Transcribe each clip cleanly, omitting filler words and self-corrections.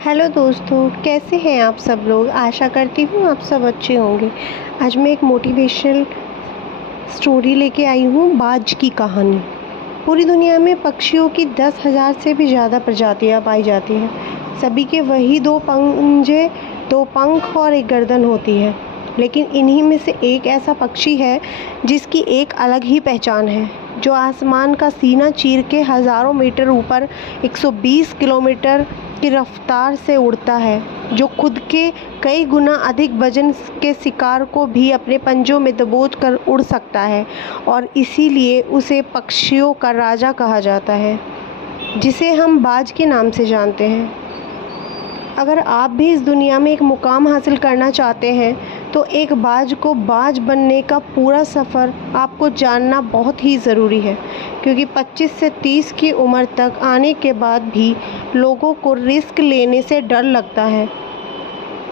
Hello दोस्तों, कैसे हैं आप सब लोग। आशा करती हूँ आप सब अच्छे होंगे। आज मैं एक मोटिवेशनल स्टोरी लेके आई हूँ, बाज की कहानी। पूरी दुनिया में पक्षियों की 10,000 से भी ज़्यादा प्रजातियाँ पाई जाती हैं। सभी के वही दो पंजे, दो पंख और एक गर्दन होती है, लेकिन इन्हीं में से एक ऐसा पक्षी है जिसकी एक अलग ही पहचान है, जो आसमान का सीना चीर के हज़ारों मीटर ऊपर 120 किलोमीटर की रफ्तार से उड़ता है, जो खुद के कई गुना अधिक वजन के शिकार को भी अपने पंजों में दबोच कर उड़ सकता है, और इसीलिए उसे पक्षियों का राजा कहा जाता है, जिसे हम बाज के नाम से जानते हैं। अगर आप भी इस दुनिया में एक मुकाम हासिल करना चाहते हैं तो एक बाज को बाज बनने का पूरा सफ़र आपको जानना बहुत ही ज़रूरी है, क्योंकि 25 से 30 की उम्र तक आने के बाद भी लोगों को रिस्क लेने से डर लगता है,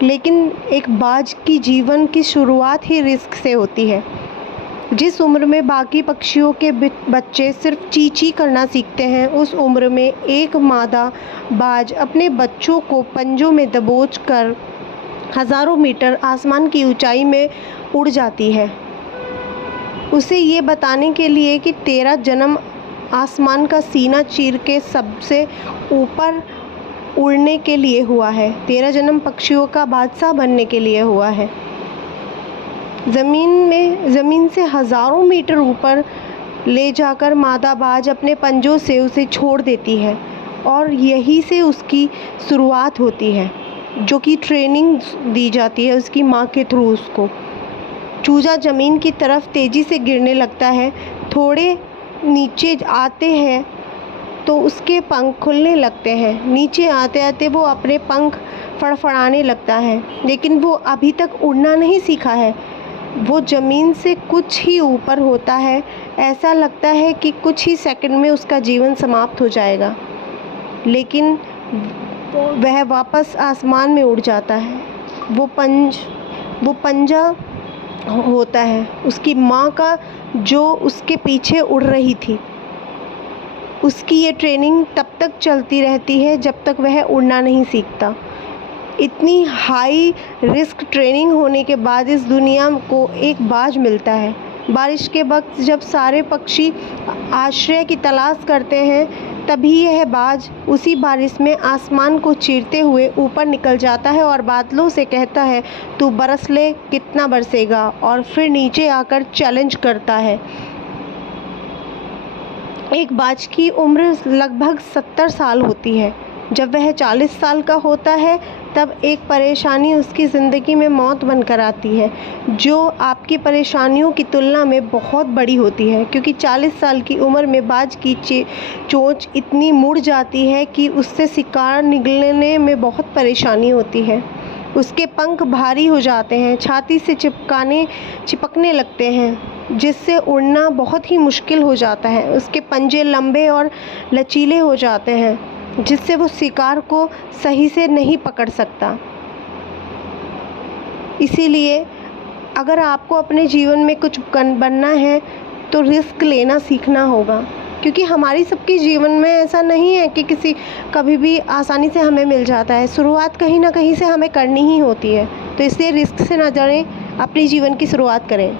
लेकिन एक बाज की जीवन की शुरुआत ही रिस्क से होती है। जिस उम्र में बाकी पक्षियों के बच्चे सिर्फ चीं-चीं करना सीखते हैं, उस उम्र में एक मादा बाज अपने बच्चों को पंजों में दबोच कर हज़ारों मीटर आसमान की ऊंचाई में उड़ जाती है, उसे ये बताने के लिए कि तेरा जन्म आसमान का सीना चीर के सबसे ऊपर उड़ने के लिए हुआ है। तेरा जन्म पक्षियों का बादशाह बनने के लिए हुआ है। ज़मीन से हज़ारों मीटर ऊपर ले जाकर मादा बाज अपने पंजों से उसे छोड़ देती है, और यहीं से उसकी शुरुआत होती है, जो कि ट्रेनिंग दी जाती है उसकी माँ के थ्रू उसको। चूजा ज़मीन की तरफ तेज़ी से गिरने लगता है, थोड़े नीचे आते हैं तो उसके पंख खुलने लगते हैं। नीचे आते आते वो अपने पंख फड़फड़ाने लगता है, लेकिन वो अभी तक उड़ना नहीं सीखा है। वो ज़मीन से कुछ ही ऊपर होता है, ऐसा लगता है कि कुछ ही सेकंड में उसका जीवन समाप्त हो जाएगा, लेकिन वह वापस आसमान में उड़ जाता है। वो पंजा होता है उसकी माँ का, जो उसके पीछे उड़ रही थी। उसकी ये ट्रेनिंग तब तक चलती रहती है जब तक वह उड़ना नहीं सीखता। इतनी हाई रिस्क ट्रेनिंग होने के बाद इस दुनिया को एक बाज मिलता है। बारिश के वक्त जब सारे पक्षी आश्रय की तलाश करते हैं, तभी यह बाज उसी बारिश में आसमान को चीरते हुए ऊपर निकल जाता है और बादलों से कहता है, तू बरस ले, कितना बरसेगा, और फिर नीचे आकर चैलेंज करता है। एक बाज की उम्र लगभग 70 साल होती है। जब वह 40 साल का होता है, तब एक परेशानी उसकी ज़िंदगी में मौत बनकर आती है, जो आपकी परेशानियों की तुलना में बहुत बड़ी होती है, क्योंकि 40 साल की उम्र में बाज की चोंच इतनी मुड़ जाती है कि उससे शिकार निगलने में बहुत परेशानी होती है। उसके पंख भारी हो जाते हैं, छाती से चिपकने लगते हैं, जिससे उड़ना बहुत ही मुश्किल हो जाता है। उसके पंजे लंबे और लचीले हो जाते हैं, जिससे वो शिकार को सही से नहीं पकड़ सकता। इसीलिए अगर आपको अपने जीवन में कुछ बनना है तो रिस्क लेना सीखना होगा, क्योंकि हमारी सबके जीवन में ऐसा नहीं है कि किसी कभी भी आसानी से हमें मिल जाता है। शुरुआत कहीं ना कहीं से हमें करनी ही होती है, तो इसलिए रिस्क से ना डरें, अपने जीवन की शुरुआत करें।